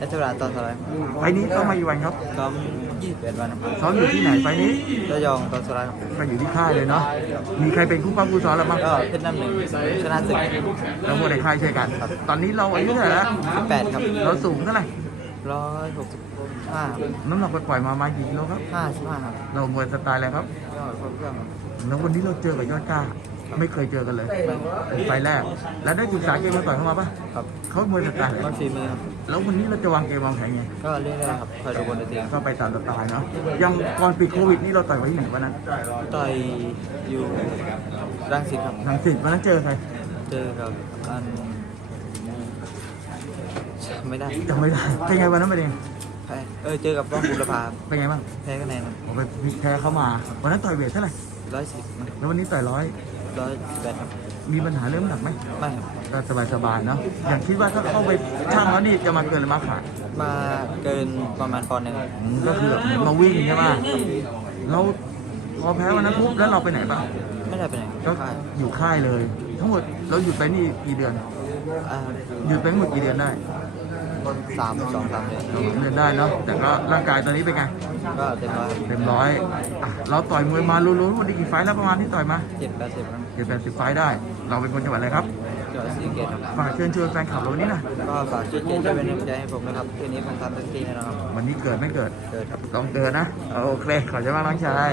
รัชดาตอนสลายไฟล์นี้เข้ามาอยู่วันครับซ้อมยี่สิบเอ็ดวันครับซ้อมอยู่ที่ไหนไฟล์นี้ระยองตอนสลายครับก็อยู่ที่ค่ายเลยเนาะมีใครเป็นคู่ป้าคู่ซ้อมแล้วบ้างก็เพชรน้ำหนึ่งชนะศึกแล้วพวกในค่ายช่วยกัน ตอนนี้เราอายุเท่าไหร่แล้วสิบแปดครับเราสูงเท่าไหร่ร้อยหกสิบห้าน้ำหนักปล่อยๆมามากี่กิโลครับห้าสิบห้าครับเรามวยสไตล์อะไรครับก็ครบเครื่องครับแล้ววันนี้เราเจอกับยอดกล้า ไม่เคยเจอกันเลยเป็นไฟล์แรก แล้วได้ศึกษาเกมมาต่อยเข้ามาปะครับเขามวยสไตล์ไหนก็ฝีมือครับแล้ววันนี้เราจะวางเกมวางแผนไงก็เรื่อยๆครับคอยดูบนเวทีครับก็ไปตามสไตล์เนาะยังก่อนปิดโควิดนี่เราต่อยไว้ที่ไหนวันนั้นต่อยอยู่รังสิตครับทางสิทธิ์วันนั้นเจอใครเจอกับอันไม่ได้จำไม่ได้เป็นไงวันนั้นเป็นไงแพ้เออเจอกับป้องบุรพาเป็นไงบ้างแพ้คะแนนผมไปพลิกแพ้เข้ามาวันนั้นต่อยเวทเท่าไหร่ร้อยสิบแล้ววันนี้ต่อยร้อย ร้อยแปดครับมีปัญหาเรื่องน้ำหนักไหมไม่ครับก็สบายๆเนาะอย่างคิดว่าถ้าเข้าไปช่างแล้วนี่จะมาเกินหรือมาขาดมาเกินประมาณปอนด์หนึ่งอืมก็คือแบบเหมือนมาวิ่งใช่ไหมเราพอแพ้วันนั้นปุ๊บแล้วเราไปไหนบ้างไม่ได้ไปไหนก็ค่ายอยู่ค่ายเลย ทั้งหมดเราหยุดไปนี่กี่เดือนอ่าหยุดไปทั้งหมดกี่เดือนได้ สามสองสามเดือนเดือนได้เนาะแต่ก็ร่างกายตอนนี้เป็นไงก็เต็มร้อยเต็มร้อยอะเราต่อยมวยมารู้ๆวันนี้กี่ไฟท์แล้วประมาณที่ต่อยมาเจ็ดแปดสิบครับเจ็ดแปดสิบไฟท์ได้ เราเป็นคนจังหวัดอะไรครับจังหวัดศรีสะเกษครับฝากเชิญชวนแฟนคลับเราวันนี้นะก็ฝากช่วยเชียร์ช่วยเป็นกำลังใจให้ผมนะครับคืนนี้ผมทำเต็มที่แน่นอนครับวันนี้เกิดไม่เกิดเกิดครับ ต้องเกิดนะโอเคขอบใจมากน้องชาย